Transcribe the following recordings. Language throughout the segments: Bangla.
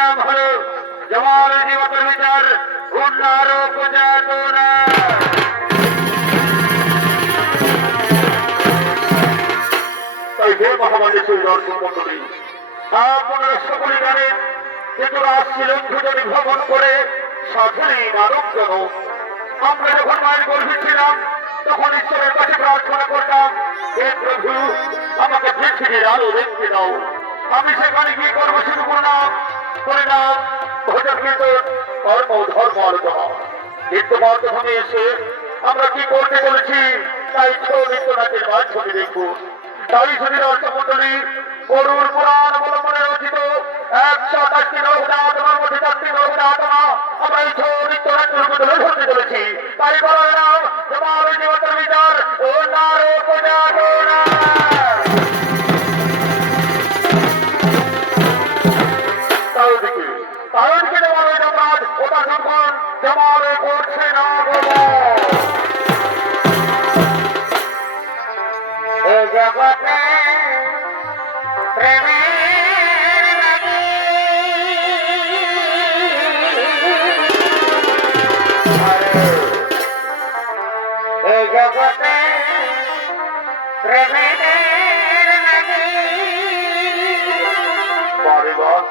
নাম হলো জমাল জীবতের বিচার উন্নার উপজাতনা। তাই হে মহামান্য সেই দর্শক মন্ডলী, আপনারা সকলে জানেন যে তোরা আসছিলেন দুজনে ভ্রমণ করে সাধনে মানব জন। আমরা যখন মায়ের গর্ভে ছিলাম তখন ঈশ্বরের কাছে প্রার্থনা করতাম, হে প্রভু আমাকে পৃথিবীর আলো দেখতে দাও। আমি সেখানে গিয়ে করবো শুরু করলাম পরিণাম ভোজন কীর্তন কর্ম ধর্ম আলোচনা। নিত্য মাধ্যমে এসে আমরা কি করতে চলেছি তাই ছৌ নৃত্য নাচের মাধ্যমে দেখুন। তাই যদি দর্শক মন্ডলী গরুর পুরাণ অবলম্বনে রচিত 128টি নবজাতনার মধ্যে 4টি নবজাতনা আমরা এই ছৌ নৃত্য নাচের তুলে ধরতে চলেছি। তাই বলার নাম জমাল জীবতের বিচার ও নার উপজাতনা। কারণকে জমাল জমাত ওটা যখন জমালে করছে না এই জগতে প্রেমের লাগি বারে বাস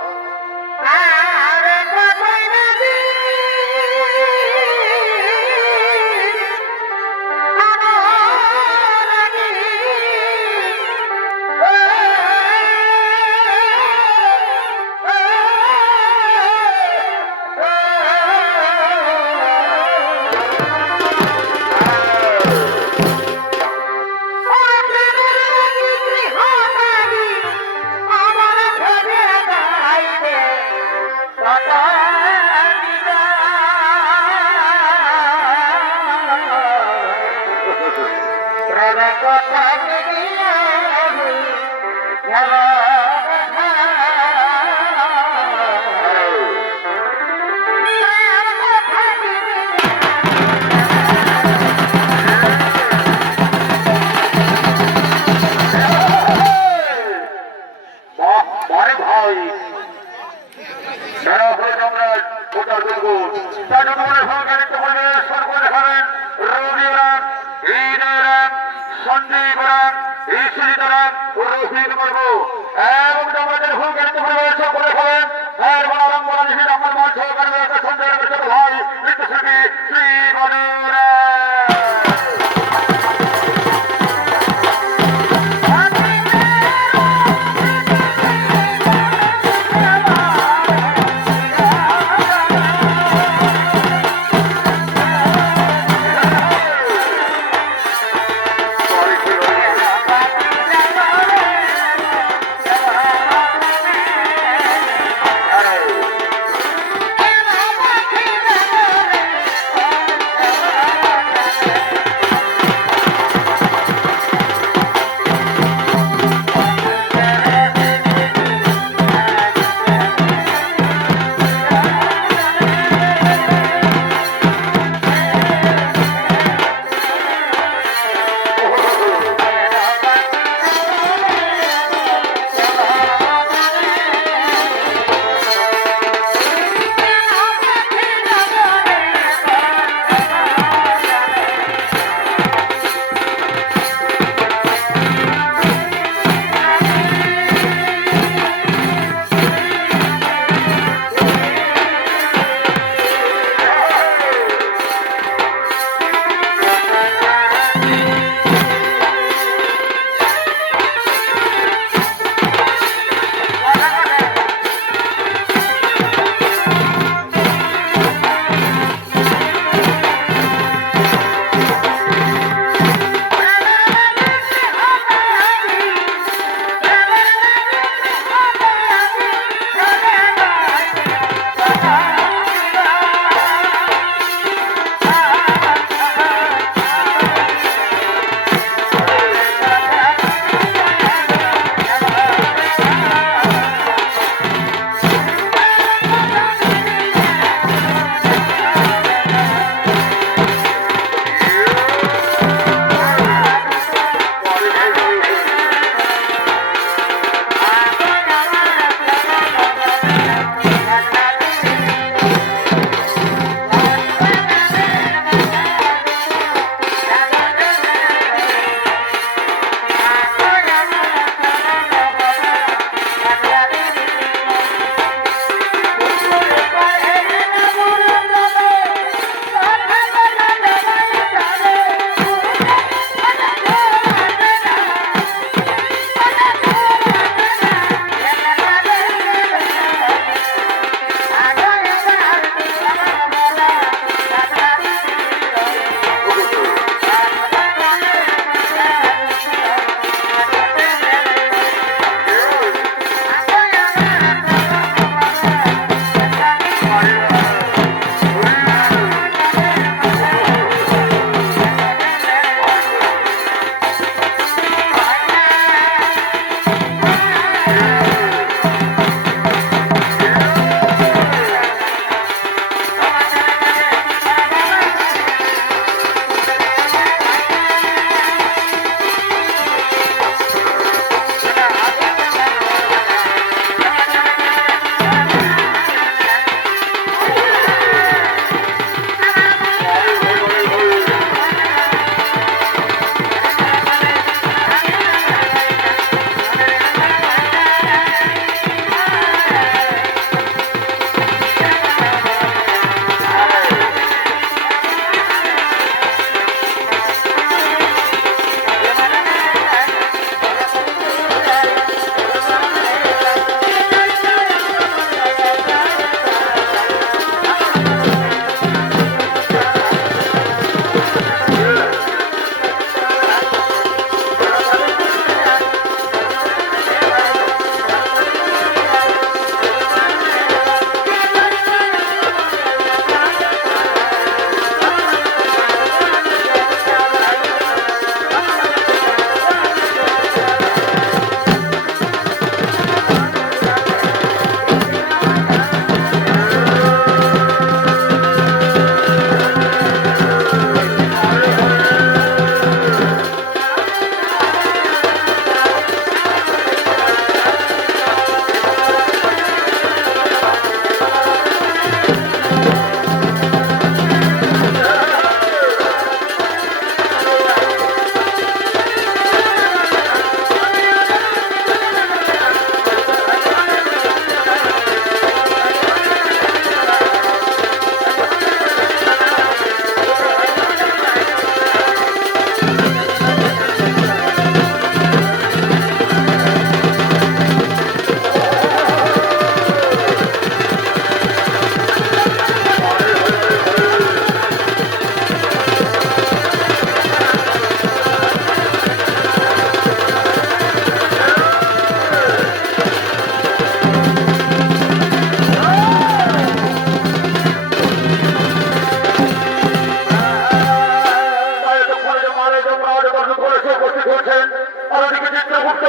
চিত্রগুপ্ত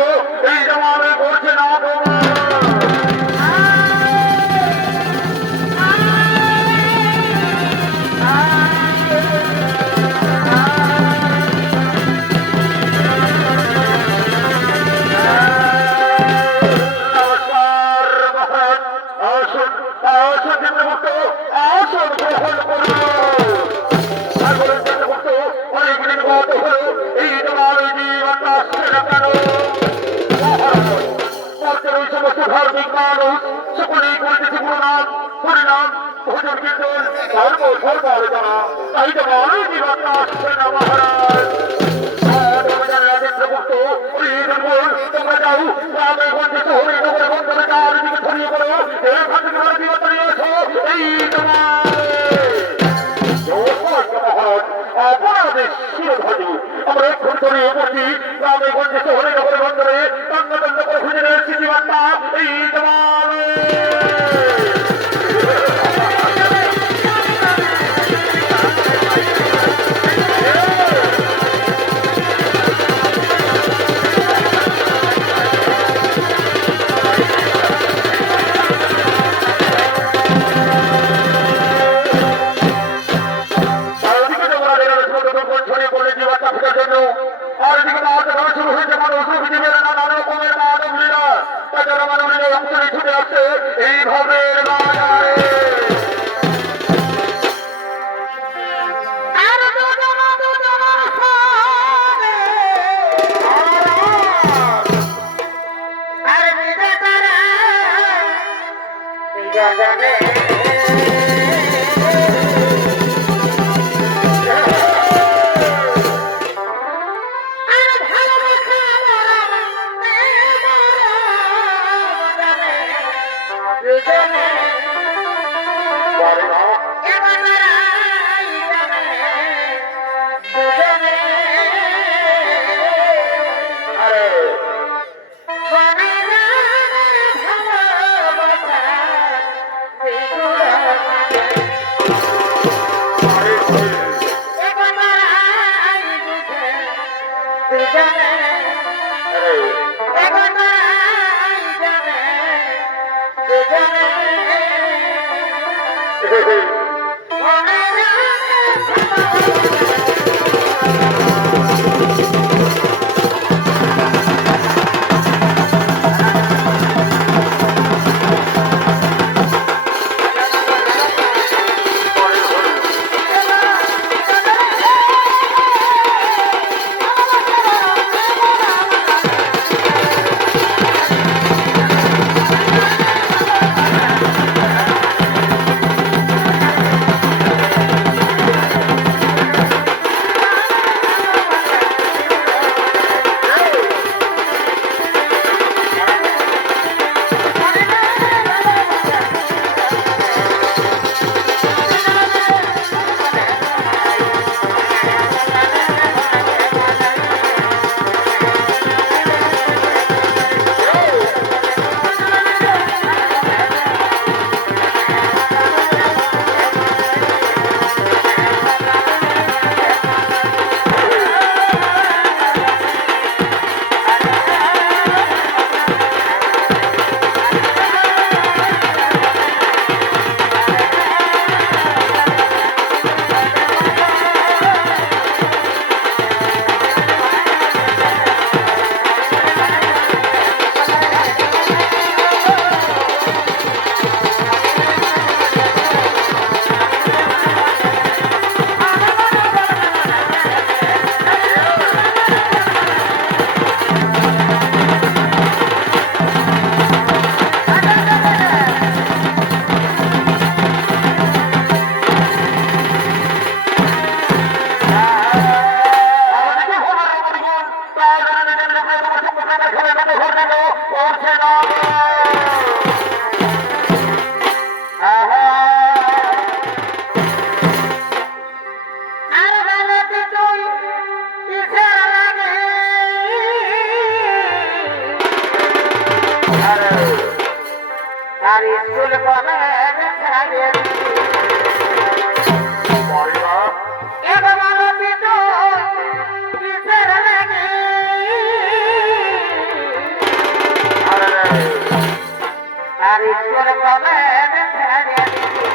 এই জমানে করছে না ধার্মিক মানুষ সকলেই করেছে প্রণাম পরিণাম ভোজন কীর্তন ধর্ম সরকার জানা তাই তো মানুষ জীবনটা আসছে না মহারাজ চিত্রগুপ্ত তোমরা যাও গ্রামে গঞ্জে শহরে নগরে বন্ধনে চারিদিকে ছড়িয়ে পড়ো এখান থেকে ভারত জীবনটা নিয়ে এসো এই অপরাধের শিরোধারী আমরা এক্ষণ করে এগোচ্ছি গ্রামে গঞ্জে শহরে নগরে বন্ধনে তন্ন তন্ন করে খুঁজে নিয়েছি জীবনটা এই তোমার এইভাবে ঈশ্বর বলেন ছেড়ে দিবি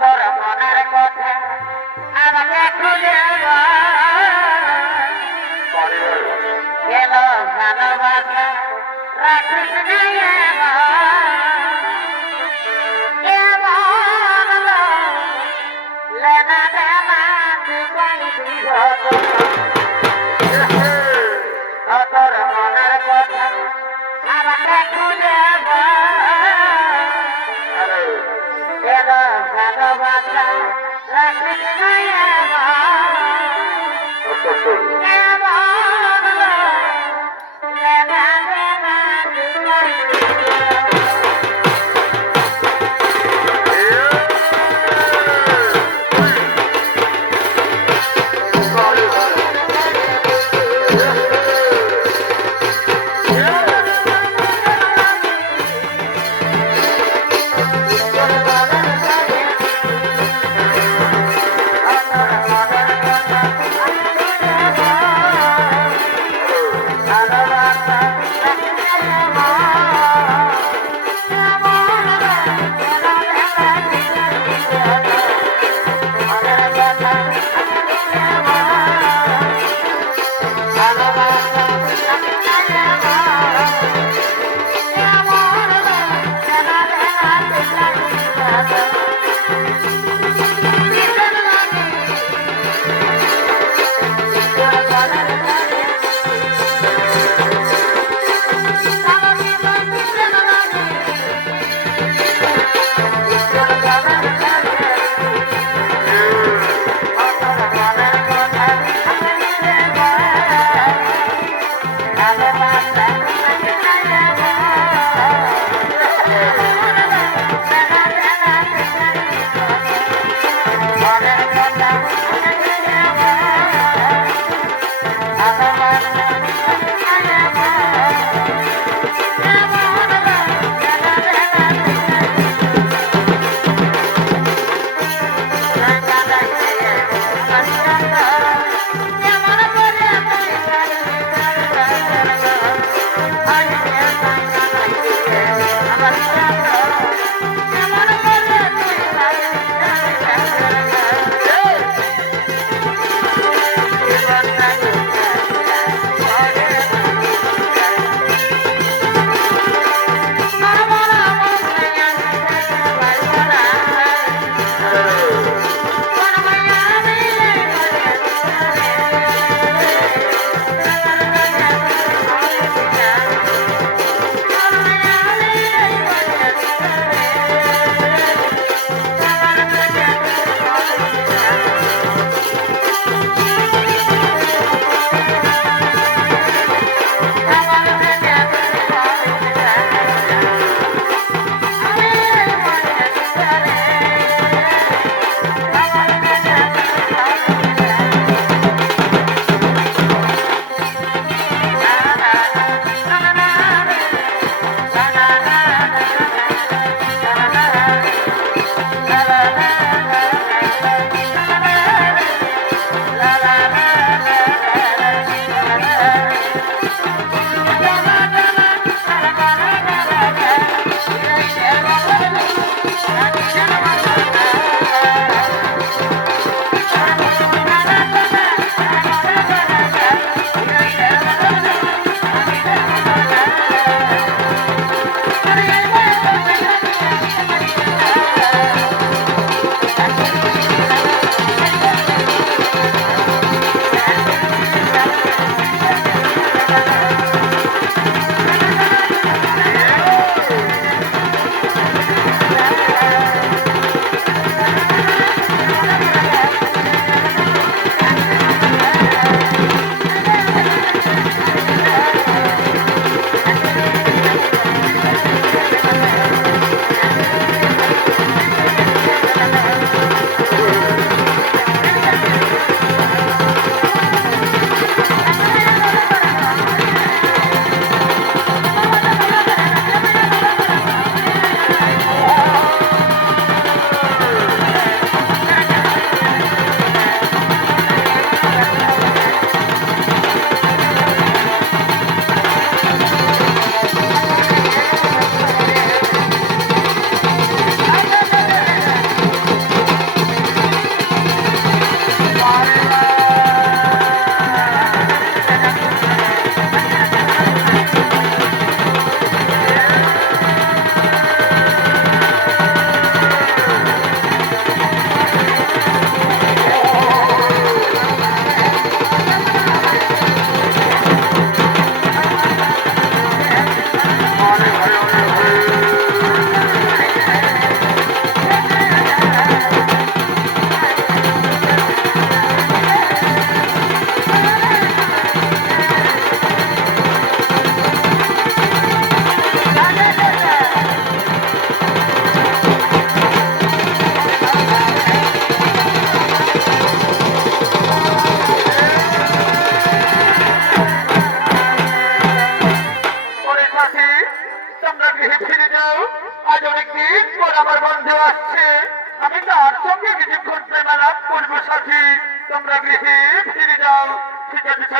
তোর মনের কথা আমাকে খুঁজে গেল ভালোবাসা রাখিস লেনা দেনা তোর মনের কথা আমাকে খুঁজে গেল ভালোবাসা রাখিস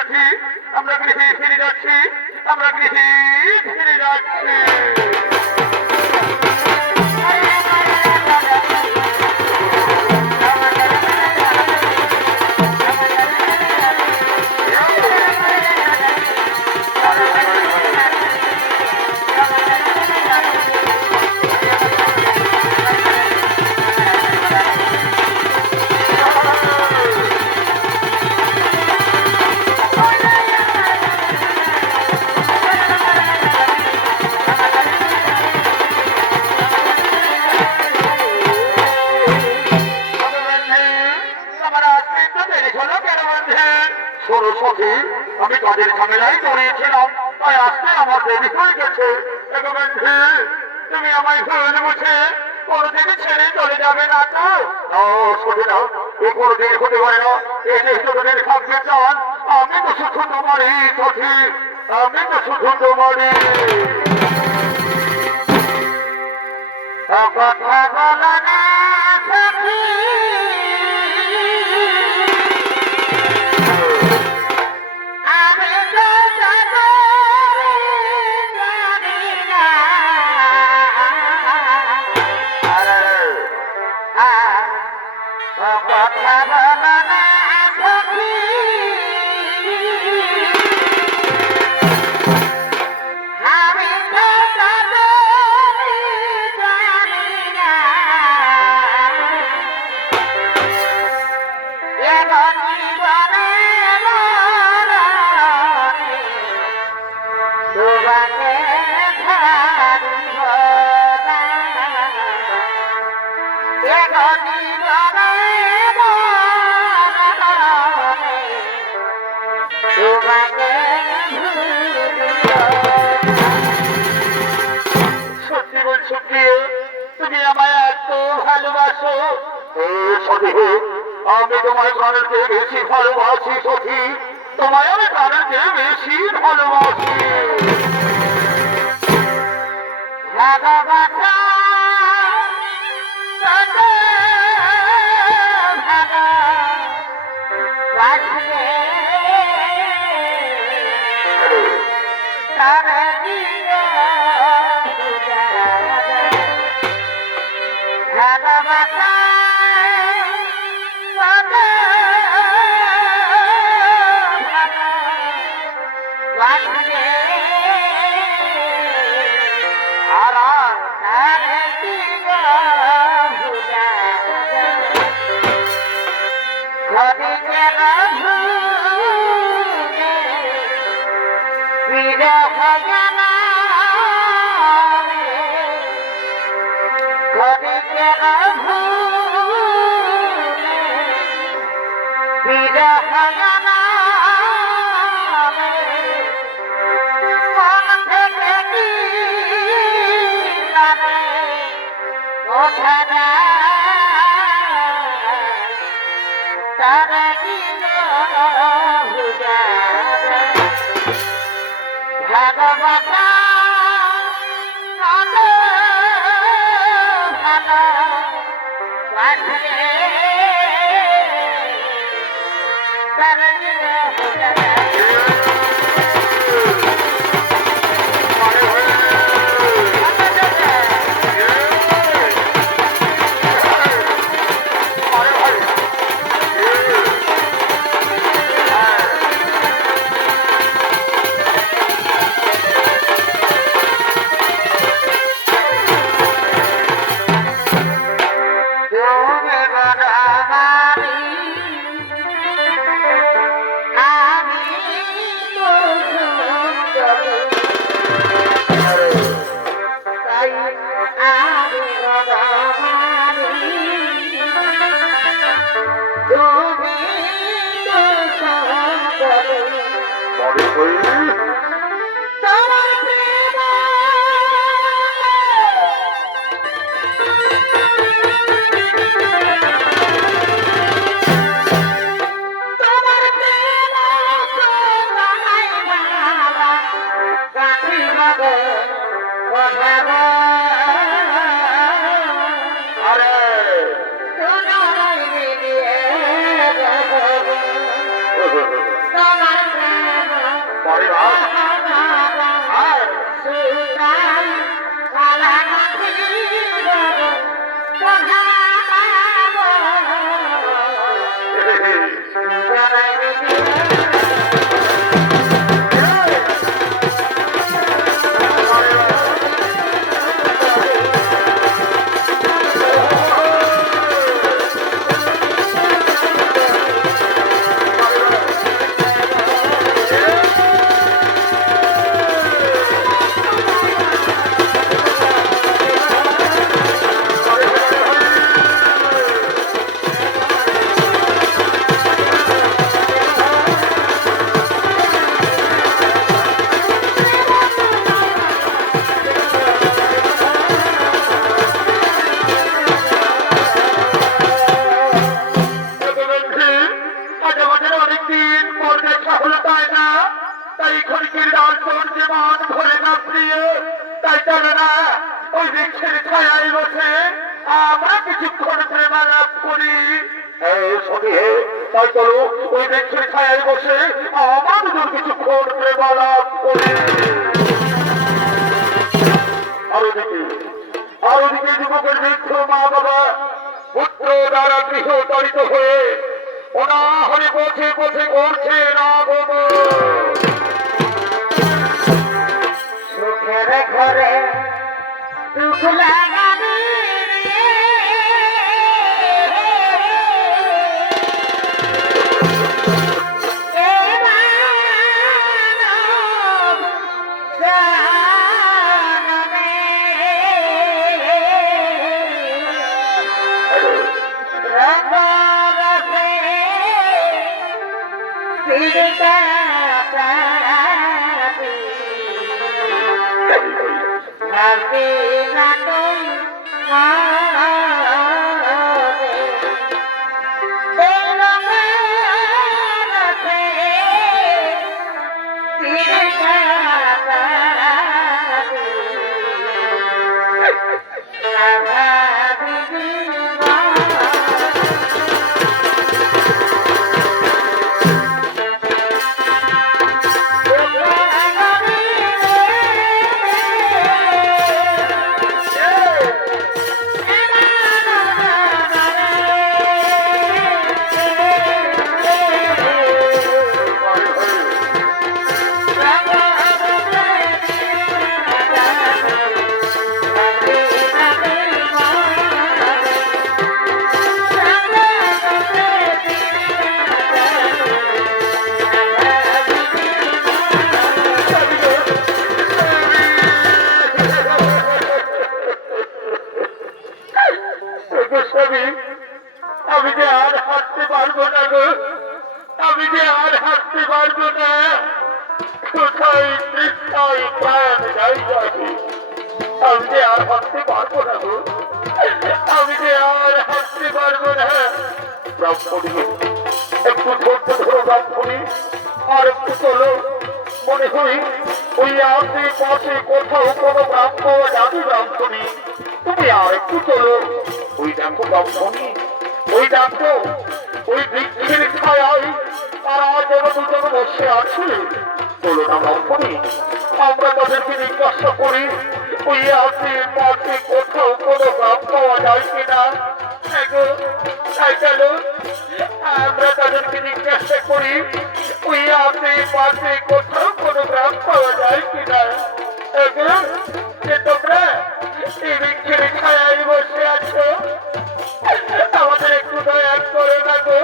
সাথী আমরা গৃহে ফিরে যাচ্ছি, আমরা গৃহে ফিরে যাচ্ছি। সরস্বতী, আমি কাজের ঝামেলায় জড়িয়েছিলাম, তাই আসতে আমার দেরি হয়ে গেছে। তুমি আমায় ভুল বুঝে কোনোদিন ছেড়ে চলে যাবে না তো? সত্যি না, এ কোনোদিন হতে পারে না। এই যে যতদিন থাকতে চান, আমি তো শুধু তোমারই সখী, আমি তো শুধু তোমারই। কথা বলো না সখী, আমি তো সাগরে জানি না। কথা বলো না সখী, আমি তো সাগরে জানি না। এবার জীবনে মরণে তোমাকে ছাড়ব না। এবার জীবনে মরণে তোমাকে ভুলব না। সত্যি বলছো কি? তুমি আমায় এত ভালোবাসো? সত্যি, আমি তোমায় প্রাণের চেয়ে বেশি ভালোবাসি সখী, তোমায় আমি প্রাণের চেয়ে বেশি ভালোবাসি। ভালোবাসা কত ভালোবাসলে তবে ভালোবাসা কত ভালোবাসলে আর তবে ঘটিকে ভুলে বিরহ জানা ঘটিকে ভুলে বিরহ জানা মন থেকে কি করে ওঠা যায় তারা দিল ভুজা ভালোবাসা কত ভালো বাসলে তারা দিল ভুজা তোমার আরে বাহ! আর সুতাই কালাগাছি অনেকদিন পর দেখা হলো তাই না? তাই খড়িকের দর্শন যেমন ভরে না প্রিয়, তাই চলো না ওই বৃক্ষের ছায়ায় বসে আমরা কিছুক্ষণ প্রেমালাপ করি। তাই চলো ওই বৃক্ষের ছায়ায় বসে আমরা দুজন কিছুক্ষণ প্রেমালাপ করি। আর ওদিকে যুবকের বৃদ্ধ মা বাবা পুত্র দ্বারা গৃহ তাড়িত হয়ে অনাহরে পথে পথে করছে না সুখের ঘরে দুঃখ লাগাবি আমি যে আর হাঁটতে পারবো না গো, আমি যে আর হাঁটতে পারবো না। কোথায় তৃষ্ণায় প্রাণ যাই যাবে, আমি যে আর হাঁটতে পারবো না গো, আমি যে আর হাঁটতে পারবো না। ব্রাহ্মণী একটু ধরতে ধরো, ব্রাহ্মণী আর একটু চলো। মনে হয় ওই আশে পাশে কোথাও কোনো ব্রাহ্মণ যাবে। ব্রাহ্মণী তুমি আর একটু চলো। ওই দেখো ব্রাহ্মণী, ওই দেখো ওই বৃক্ষের ছায়ায় তারা যেন দুজন বসে আছে। চলো না ব্রাহ্মণী, আমরা তাদেরকে জিজ্ঞাসা করি ওই আশে পাশে কোথাও কোনো ব্রাহ্মণ পাওয়া যায় কিনা। চলো আমরা তাদেরকে জিজ্ঞাসা করি ওই আশে পাশে কোথাও কোনো গ্রাম পাওয়া যায় কিনা। তোমরা এই বৃক্ষের ছায়ায় বসে আছো, আমাদের একটু দয়া করে না গো।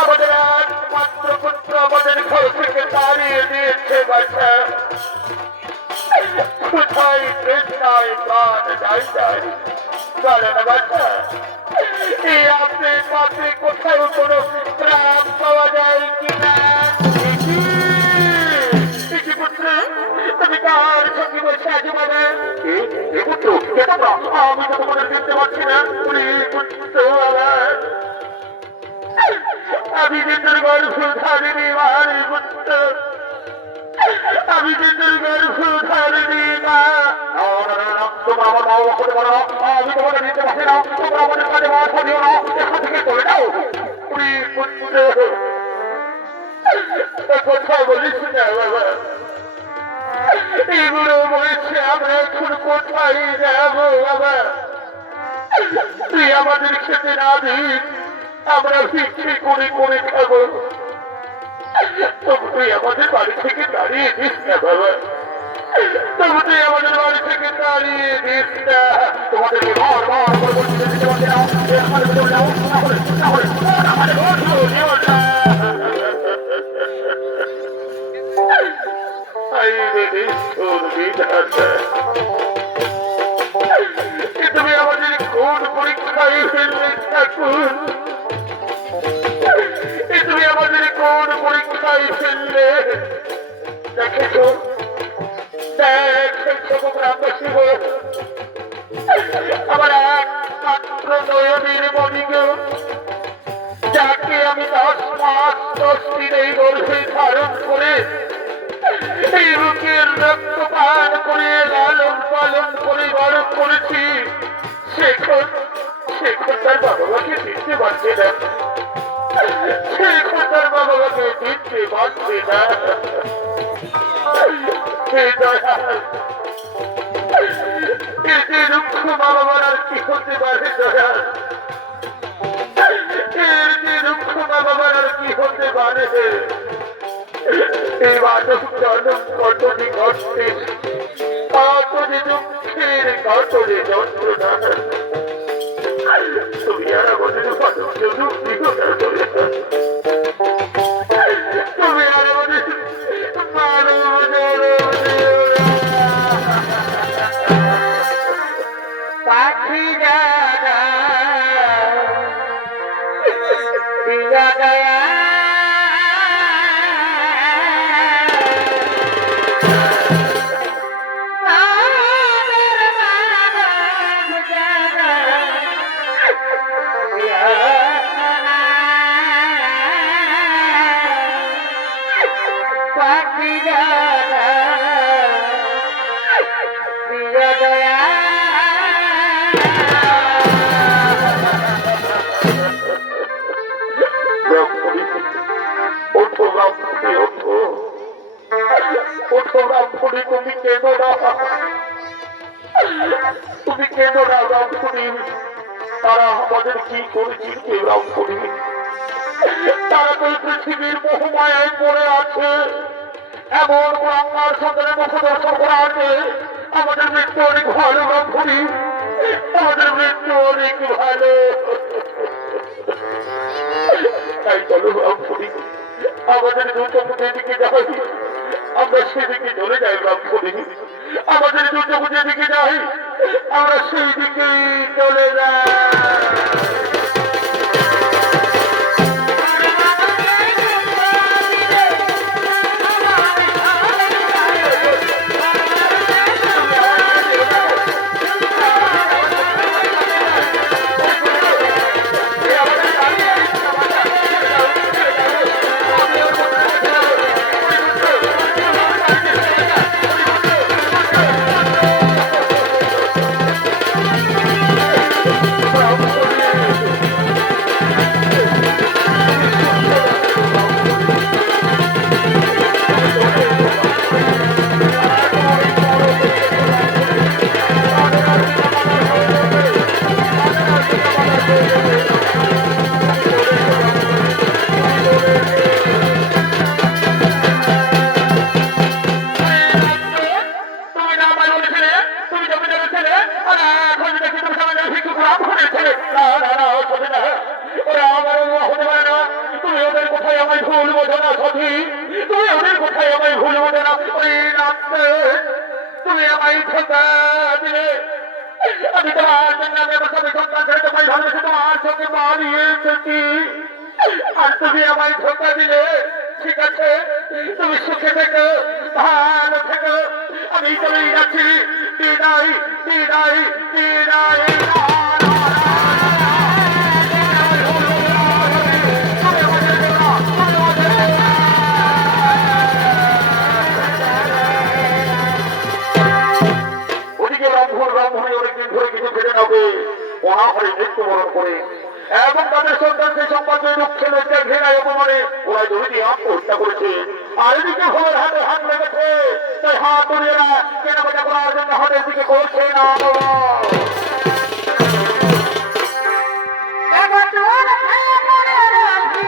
আমাদের আজ মাত্র পুত্র আমাদের ঘর থেকে তাড়িয়ে দিয়েছে। বাচ্চা কোথায় তৃষ্ণায় প্রাণ যাই যায়, চলে না বাচ্চা। এই আপনি পাশে কোথাও কোনো গ্রাম পাওয়া যায় কিনা। পুত্র তুমি কার সঙ্গে বসে আছো বাবা? পুত্র আমি তো তোমাদের দেখতে পাচ্ছি না। পুত্র আমার আমি কিন্তু গর্ভধারিণী মারি পুত্র, আমি কিন্তু গর্ভধারিণী মা। তোমরা আমার মা বাবা হতে পারো, আমি তোমাদের নিতে পারছি না। তোমরা আমাদের কাজে বাধা দিও না, এখান থেকে চলে যাও। পুত্র কথা বলিস না, কোথায় যাবো বাবা? তুই আমাদের খেতে না দিস, আমরা বিক্রি করে করে খাবো। তবু তুই আমাদের বাড়ি থেকে দাঁড়িয়ে দিস না বাবা, তবু তুই আমাদের বাড়ি থেকে দাঁড়িয়ে দিস না। তোমাদেরকে ঘর ঘর করে বলতে দিতে পারছে না, আমাদের চলে যাও, আমাদের ঘর নিও না। তুমি আমাদের কোন পরীক্ষায় ফেললে ঠাকুর? তুমি আমাদের কোন পরীক্ষায় ফেললে? দেখেছো, দেখেছো গ্রামবাসী, আমার একমাত্র নয়নের মণিগ, যাকে আমি 10 মাস 10 দিন এই গর্ভে ধারণ করে এই বুকের রক্ত পান করে লালন পালন করে বড় করেছি, সেখন তার বাবা মাকে দিতে পারছে না, সেখন তার বাবা মাকে দিতে পারছে না। দুঃখ বাবা মার আর কি হতে পারে দয়াল? দুঃখ বাবা মার আর কি হতে পারে? এই মানব জনম কতটি কষ্টের, কতটি দুঃখের, কতটি যন্ত্রণা। তুমি আর আমাদের মানব জনম দিও না, তুমি আর আমাদের মানব জনম দিও না। পাখি দাদা দিগা দয়া পাখি দাদা দিগা দয়া ওঠো রামপুরি, ওঠো, ওঠো রামপুরি, তুমি কেঁদো না, তুমি কেঁদো না রামপুরি। তারা আমাদের কি করেছিল রামপুরি? তারা তো পৃথিবীর মোহমায়ায় পড়ে আছে, এমন গঙ্গার সন্তানের মুখ দর্শন করা আছে। আমাদের মৃত্যু অনেক ভালো রামপুরি, আমাদের মৃত্যু অনেক ভালো। তাই চলো রামপুরি, আমাদের দুচোখ যেদিকে যাই আমরা সেদিকে চলে যাই রামপুরি, আমাদের দুচোখ যেদিকে যাই আমরা সেই দিকেই চলে যাই। তুমি আমায় ধোঁকা দিলে, আমি তোমার জন্য সন্তান ছেড়ে তোমায় ভালোবেসে তোমার সঙ্গে মারিয়ে এসেছি, আর তুমি আমায় ধোঁকা দিলে। ঠিক আছে, তুমি সুখে থেকো, ভালো থেকো, আমি চলেই যাচ্ছি। বিদায়, বিদায়, বিদায়। অনাহারে মৃত্যুবরণ করে এবং তাদের সন্তান সেই সম্পর্কে দুঃখে লজ্জায় ঘৃণায় অপমানে ওরা জমি আত্মহত্যা করেছে। আর এদিকে ভোর হাতে হাত লেগেছে, তাই হাত তুলিয়ে না কেনাবেচা করার জন্য তাহলে এদিকে করছে না বাবা। এগো তোর খেলা করে রাখি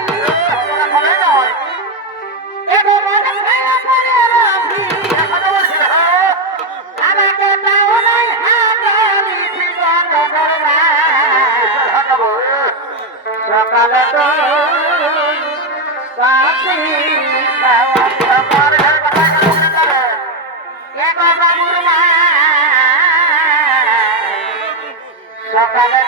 তোরা খাবে না হয়। এগো মন খেলা করে রাখি এখানে বলছি, হ্যাঁ। আমাকে দাও নাই হাতে নিছি বন্ধ করবা হাঁটাবো, সকালে তো বাসি খাওয়া আমার ঘরে কোথায় গেল ওখানে যাবে। এগো বাবুর মা সকালে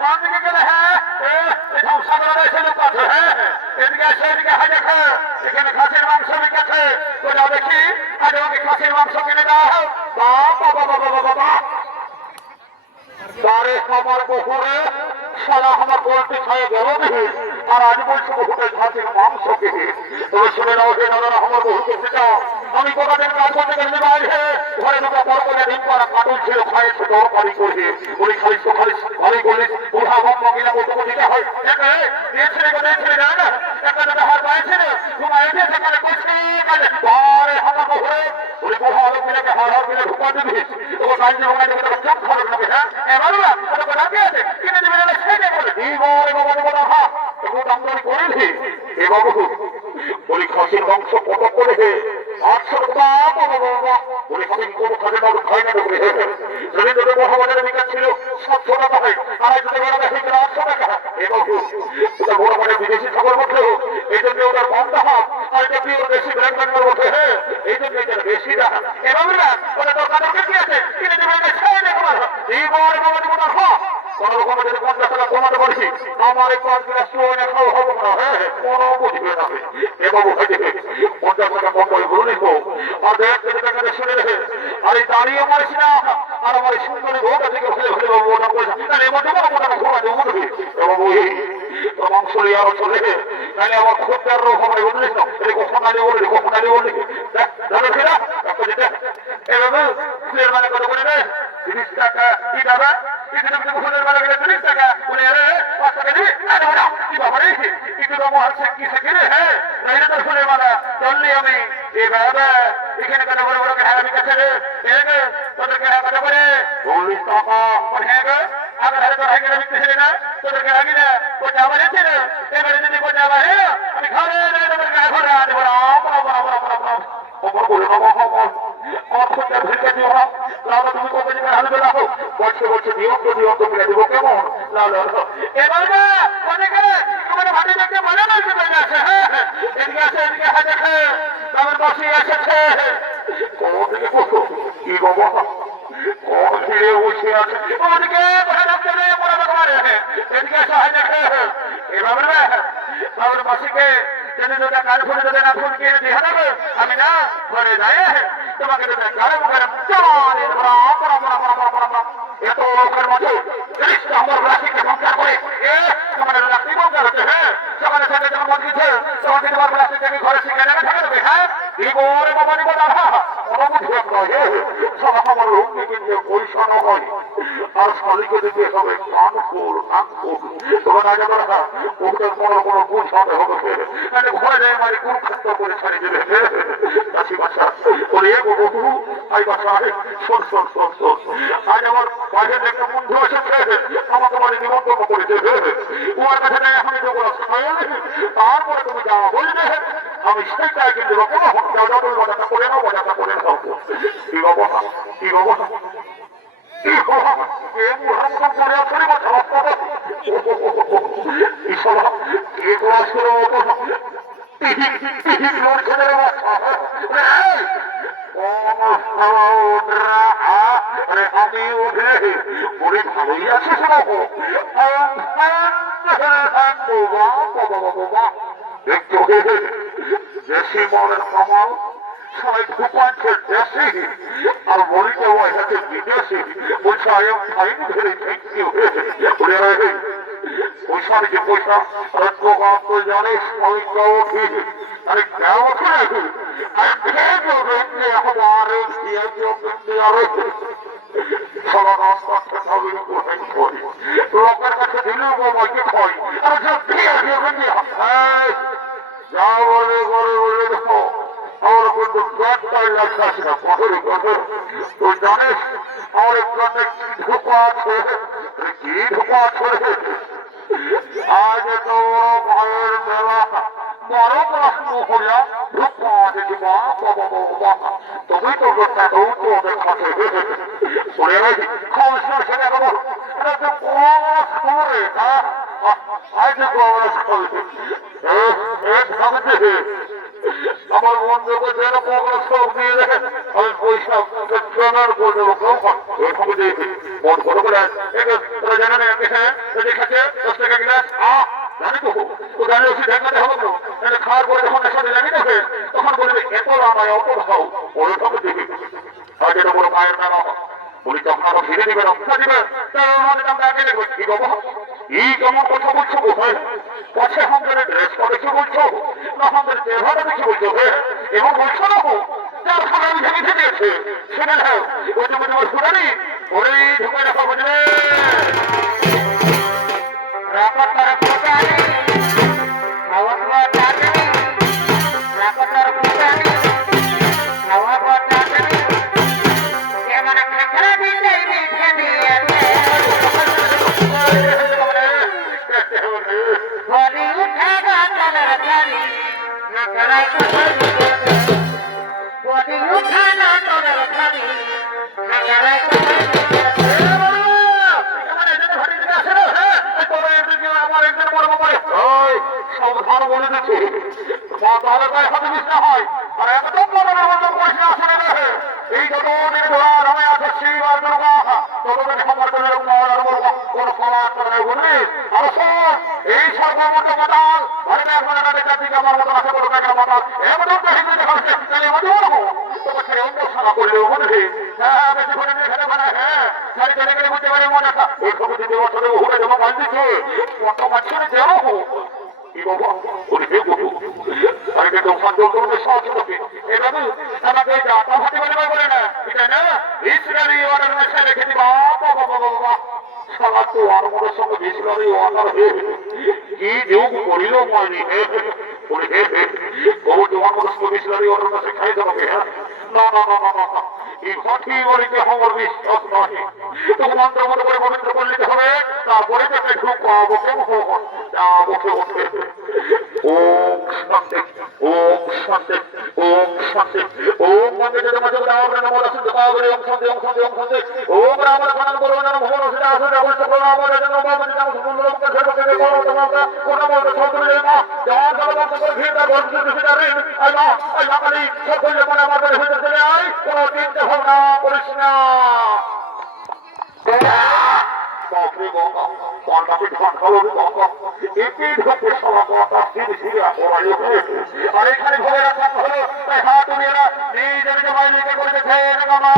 কোন দিকে গেলে, হ্যাঁ? এসব সাধারণ এসে লোক আছে, হ্যাঁ? এদিকে আসে, এদিকে হাজে খা। এখানে খাসির মাংস বিকেছে। কোথাও দেখি, আজ আমাকে খাসির মাংস কিনে দাও। বাবা, বাবা, বাবা, বাবা। তারে আমার বহুরে সারা আমার বলতে খায় গেল আর আজ বলছি বহুতে খাসির মাংস খেয়ে তবে শুনে নাও যে দাদারা আমার বহুকে সেটা আমি কোথাদের কাজ করতে গেলে বাইরে ঘরে ঢোকা বড় করে ডিম করা কাটুল ছিল খাইছে তরকারি করে ওই খাইছ খালি ঘরে গেলে বুড়া বাপ মহিলা মতো দিতে হয় দিয়েছিলে যায় না একটা দাদা হার পাইছে না ঘুমায় সেখানে বসে কাজে পরে আমার বহুরে ওই বুড়া আলো মিলাকে হার হার মিলে ঢুকা দিবি ও কাজে ওখানে দেবে চোখ খরচ হবে হ্যাঁ এবার ওটা কোথা আছে কিনে দেবে না সেটা বলে জীবন বাবা বাবা হা এবং আমদানি করেছি এ বাবু ওই খাসির মাংস কত করে হে 800 টাকা বাবা ওই খাসি কোনো খাসি মাংস খাই না ঢুকে যদি তোদের মহাবাজারে বিকাশ ছিল 700 টাকা হয় আর যদি বড় দেখে 800 টাকা এ বাবু ওটা বড় মানে বিদেশি খবর মধ্যে এই জন্য ওটার কম দাম আর এটা পিওর দেশি ব্র্যান্ড ব্র্যান্ডের মধ্যে হ্যাঁ এই জন্য এটা বেশি দাম এবার না ওটা তোর কাছে কি আছে কিনে দেবে না ছেড়ে দেবো জীবন বাবা জীবন হা কোন রকম যদি 50 টাকা কমাতে পারছি আমার এই 5 গ্লাস চুয়ে খাওয়া হবে না হ্যাঁ কোনো বুঝবে না এ বাবু হয়ে যাবে 50 টাকা কম করে বলে নিবো আর 1.5 টাকা শুনে রেখে আর এই দাঁড়িয়ে মারিস না আর আমার এই সুন্দরী বউটা থেকে ফেলে ফেলে বাবু ওটা পয়সা তাহলে এবার দেবো ওটা ঘোরা দেবো উঠবে এ বাবু তোর মাংস নিয়ে আরো চলে তাহলে আমার খদ্দের রোগ হবে বুঝলিস না এটা কখন আলি বলি কখন আলি বলি দেখ ধরো ফিরা একটা যেতে এ বাবু ফুলের মানে কত করে রে 30 টাকা কি দাদা ফুলের মানে গেলে 30 টাকা বলে আরে 5 টাকা দিবি আরে ওটা কি বাবা রে একটু দাম আছে কি শিখে হ্যাঁ নাইলে তোর ফুলের মালা চললি আমি এ বাবা এখানে কত বড় বড় হ্যাঁ আমি কাছে রে তোদেরকে হ্যাঁ কত করে 40 টাকা হ্যাঁ গো আবার হয়তো হয়ে গেলে বিক্রি না তোদেরকে লাগি না ও যাওয়া যেতে না এবারে যদি ও যাওয়া হ্যাঁ আমি ঘরে তোদেরকে ঘরে আনতে বড় আমার বলে আমার খুঁজে ভিড়কে দিও না তাহলে তুমি কত দিকে হালবে রাখো বলছে বলছে দিও তো মিলে দেবো কেমন এবার না অনেকে তোমার ভাবি দেখতে মনে না যে বেড়ে আছে হ্যাঁ এদিকে আছে এদিকে হ্যাঁ দেখে আমার বসে এসেছে কোন দিকে বসো কি বাবা কোন ফিরে বসে আছে ওদিকে কোথায় ডাক্তার নেই বড় ব্যাপারে এদিকে আছে হ্যাঁ দেখে এভাবে না আমার বসিকে যদি তোটা কাল ফুল যদি না ফুল কিনে দিয়ে দেবে আমি না ঘরে যাই তোমাকে গরম গরম চাল এত লোকের মধ্যে আমার রাশিকে মন্ত্রা করে তোমার রাশি মন্ত্রা হচ্ছে হ্যাঁ সকালে থেকে যখন মন দিচ্ছে তোমাকে তোমার রাশিকে ঘরে শিখে নেবে থাকে দেবে হ্যাঁ জীবনে বাবা নিব না সব আমার লোককে কিন্তু পরিচ্ছন্ন হয় আর শালিকে দিতে হবে কানপুর তোমার আগে কথা ওদের কোনো গুণ হবে হবে ঘরে যায় মানে কুরুক্ষেত্র করে ছাড়ি দেবে চাষি বাচ্চা ওর এগো বহু আই বাচ্চা শোন শোন শোন শোন আজ আমার বাইরের একটা বন্ধু এসেছে আমাকে মানে নিমন্ত্রণ করে দেবে তোমার কাছে নেই এখন যখন তারপরে তুমি যা বলবে আমি সেইটাই কিন্তু মজাটা করে নাও মজাটা করে নাও কি অবস্থা কি অবস্থা আমি উঠে ওরে ভালোই আছিস দেখতে দেশি মনের কামাল সবাই খুব দেশি আর বলিতে হচ্ছে বিদেশি বলছে I am fine, very thank you. পয়সার যে পয়সা রত্ন বাপ করে জানিস ওই চৌকি আরে কেউ আরে ভেজো ভেজে হমারে দিয়েছো আরে সারা রাস্তা ঠেকাবে কোথায় করি লোকের কাছে দিলেও বাবাকে খই আরে সব দিয়েছো ভেজে যা বলে করে বলে দেখো আমার কিন্তু পেটটাই লাগছে না কঠোর কঠোর তুই জানিস আমার পেটে কি ঢোকা আছে কি ঢোকা আছে আজ তো ভয়ের মেলা বড় প্রশ্ন হইয়া ঢোকা আছে যে বাবা তুমি তো তো তোদের কাছে শুনে গেছি খাওয়া সেটা খবর এটা তো খবরে আজ তো আমরা আমার মন দেখে যেন পকড়া সব দিয়ে দেখেন আমি পয়সা ট্রেনার করে দেবো কখন এরকম দিয়েছি মন করে বলে তোরা জানেন দেখেছে 10 টাকা গ্লাস জানি তো ও জানি ওষুধ দেখাতে হবে না খাওয়ার পরে যখন একসাথে জানি দেখে তখন বলবে এত আমায় অত খাও ওরকম দেখি আর যেটা কোনো মায়ের নাম বলি তখন আবার ফিরে দিবে রক্ষা দিবে আমাদের আমরা আগে দেখবো কি বাবা এই কেমন কথা বলছো কোথায় পথে আমাদের ড্রেস করে কি বলছো না আমাদের দেহটা দেখি বলছো এবং বলছো না যার খাবার আমি ভেঙে দিয়েছে শুনে নাও ওই তুমি তোমার শুনানি ওরেই ঢুকে রাখা বুঝলে রাপাতার কোটানি খাওয়া খাওয়া চাটনি রাপাতার কোটানি খাওয়া খাওয়া চাটনি কেমন খাখরা দিলে মিঠে দিয়েছে বলি উঠেগা চলের গাড়ি না করাই বলি উঠে না চলের গাড়ি না করাই সাবধান বলে দিচ্ছে তাহলে তাই হাতে মিশতে হয় আর একদম মনের মতন পয়সা আসে না এই যতদিন ধর আমি আছে শিব আর দুর্গা ততদিন সমর্থনের কোন ক্ষমা করে বুঝলি আর শোন এই সর্বমত মাতাল ভারতের একজন একটা জাতিকে আমার মতন আছে বড় একটা মাতাল এমন হিন্দু দেখাচ্ছে তাহলে আমাদের বলবো তোকে ছেড়ে অন্য সারা করলেও বুঝলি হ্যাঁ বেশি করে নিয়ে খেলে মানে হ্যাঁ সারি চলে গেলে বুঝতে পারি মনে একটা এই সব দিতে বছরে ঘুরে দেবো মান দিচ্ছে কত মাঝখানে দেবো কি বাবা ওরে হে বাবু আরে তো সঞ্জল করতে সাহায্য করতে এভাবে আমাকে যাতা হাতে বলে না এটা না ইসরায়েলি অর্ডার মেশে রেখে দিবা বাবা বাবা সারা তো আর আমাদের সঙ্গে ইসরায়েলি অর্ডার কি যোগ করিল ময়নি ওরে হে বাবু তোমার মতো সঙ্গে ইসরায়েলি অর্ডার মেশে খাই যাবে হ্যাঁ না না না না না এই সঠি বলিতে আমার বিশ্বাস নয় তখন মন্ত্র মতো করে পবিত্র করে নিতে হবে তারপরে তাকে ঢুক পাবো কেমন বসে বসে ওম শান্তি ওম শান্তি ওম শান্তি ওম মন্দিরে জমা জমা আমরা নমো রাসূল দেবাবরে ওম শান্তি ওম শান্তি ওম শান্তি ওম রাম রাম বলবো না ভগবান সেটা আসলে বলতে বলো আমাদের জন্য বাবা যেটা সুন্দর লোক কাছে বসে বলো তোমরা কোন মতে সব করে না যাওয়ার জন্য বন্ধ করে ভিড়টা বন্ধ করে দাঁড়ে আল্লাহ আল্লাহ আলী সকলে মনে আমাদের ভিতরে চলে আয় কোনো চিন্তা ভাবনা করিস না বাপরে বাবা পাটাকে ধান খাবো বাবা এটি ঢোকে সবার কথা সিঁড়ি সিঁড়ি আর এখানে ঘরে রাখা হলো তাই হ্যাঁ তুমি এরা নিজে নিজে বাইরে করেছে বাবা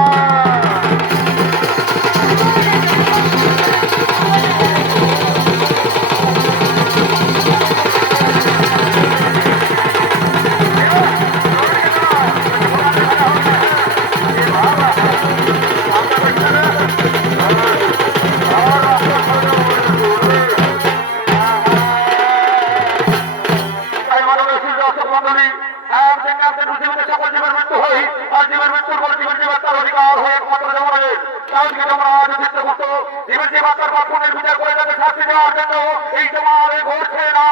এই তোমার ঘটছে না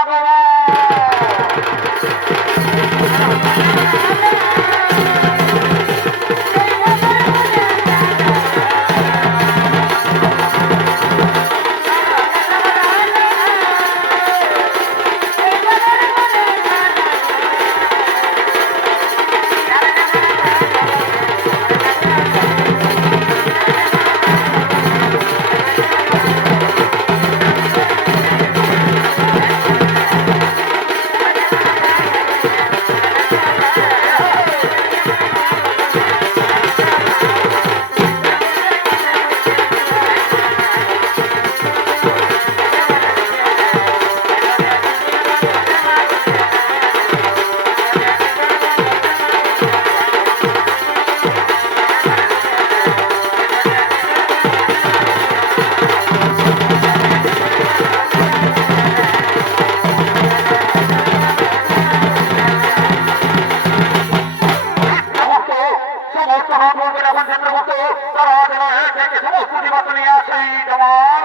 তারা যেন একে একে সমস্ত প্রতিবাদ নিয়ে আসে জমার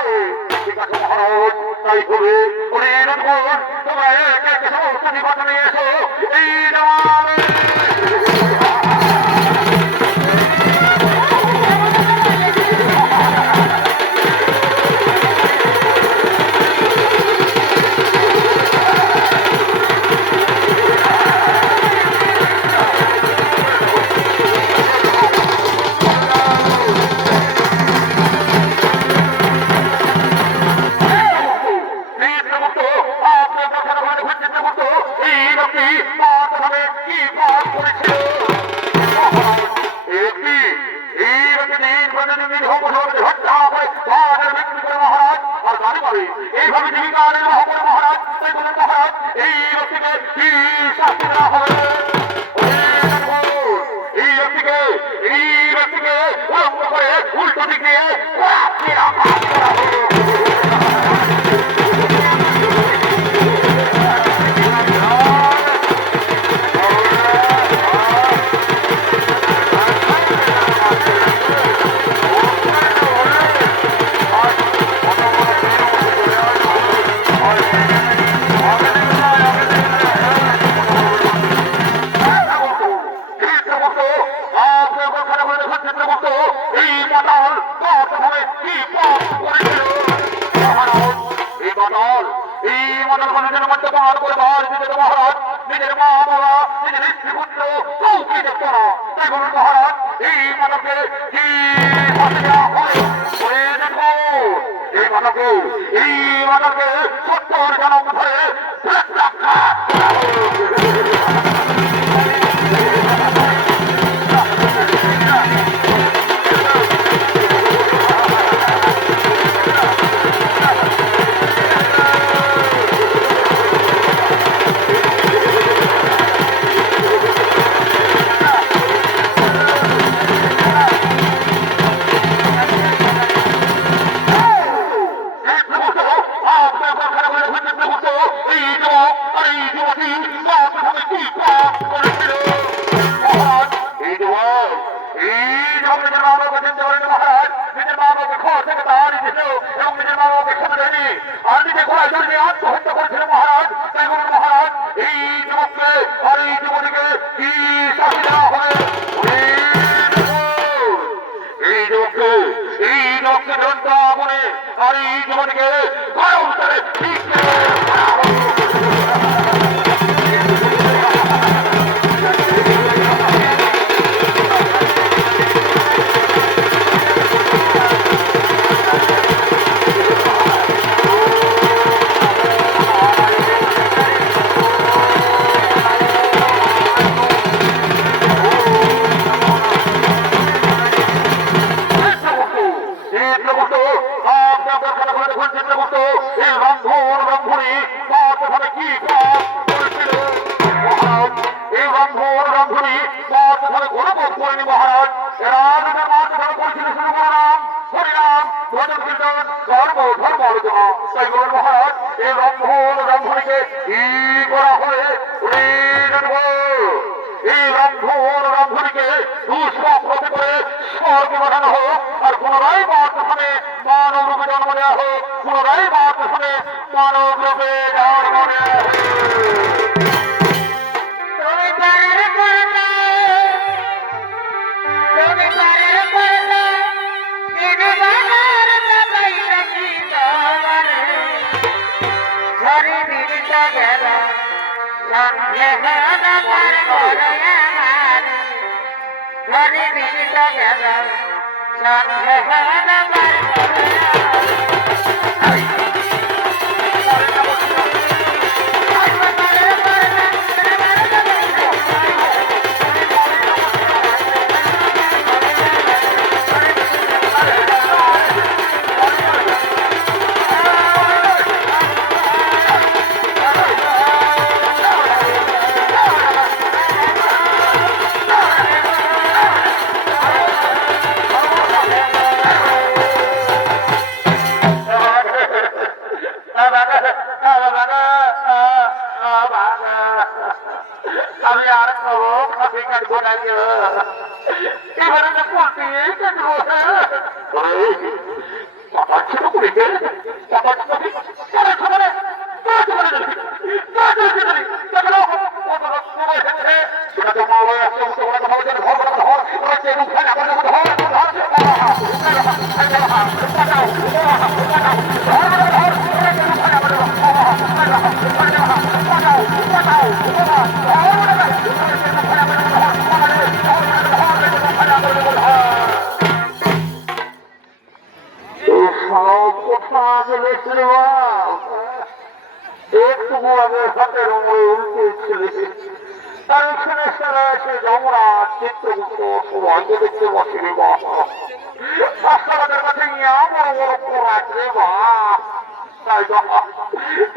ঠিক আছে মহারাজ তাই হবে ওরে রঘুবর তোমরা একে একে সমস্ত প্রতিবাদ নিয়ে এসো এই জমার এইভাবে জীবিকা নির্বাহ করে মহারাজ তাই বলেন মহারাজ এই ব্যক্তিকে কি শাস্তি দেওয়া হবে এই ব্যক্তিকে উলঙ্গ করে উল্টো দিক দিয়ে নিজের মা বাবা নিজের স্ত্রী পুত্র কাউকে দেখত না তাই বলুন মহারাজ এই মানবকে কি এই মানবকে 70 জনম ধরে আত্মহত্যা করেছিল মহারাজ তাই বলুন মহারাজ এই যুবককে আর এই যুবতীকে কি শাস্তি দেওয়া হবে এই যুবককে জ্বলন্ত আগুনে আর এই যুবতীকে গরম করে মহারাজ এরা করেছিল শুরু করলাম হরিনাম ভজন কীর্তন ধর্ম আলোচনা তাই বলুন মহারাজ এই রন্ধন রন্ধনীকে কি করা হবে এই রন্ধন রন্ধনীকে দুষ্প্রতি করে স্বর্গে পাঠানো হোক আর পুনরায় বর্তমানে মানব রূপে জন্ম নেওয়া হোক পুনরায় বর্তমানে মানব রূপে জন্ম নেওয়া হোক আমি আর খাবো খাবি কাটবো না এবারে পড়তে আরে কথা ছিল করিতে কথা ছিল কি করে খবরে সেটা তো মা বলে আছে তো ওরা ভাবে যে ঘর ঘর ঘর ওরা যে রূপ খায় আমাদের ঘর ঘর একটু আগে হাতের উল্টে ছেলে তার এখানে সারা এসে যমরাজ চিত্রগুপ্ত সবাইকে দেখতে বসে রে বাবা রাস্তাঘাটের কাছে বড় বড় পোড়াক রে বাবা তাই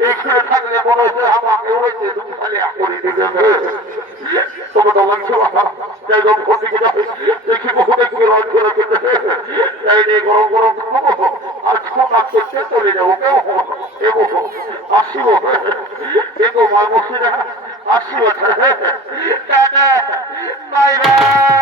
এখানে থাকলে মনে হচ্ছে আমাকে হয়েছে তুমি খালি করে দিবে তবে তো লাগছে বাবা যাই হোক ঘটিকে যাবে দেখি বহু দেখবে লক্ষ্য রেখে তাই নিয়ে গরম গরম খাবো আর ছোটা করতে চলে যাবো কেউ এবো আসিব কিন্তু মা বসে না আসিব টাটা বাই বাই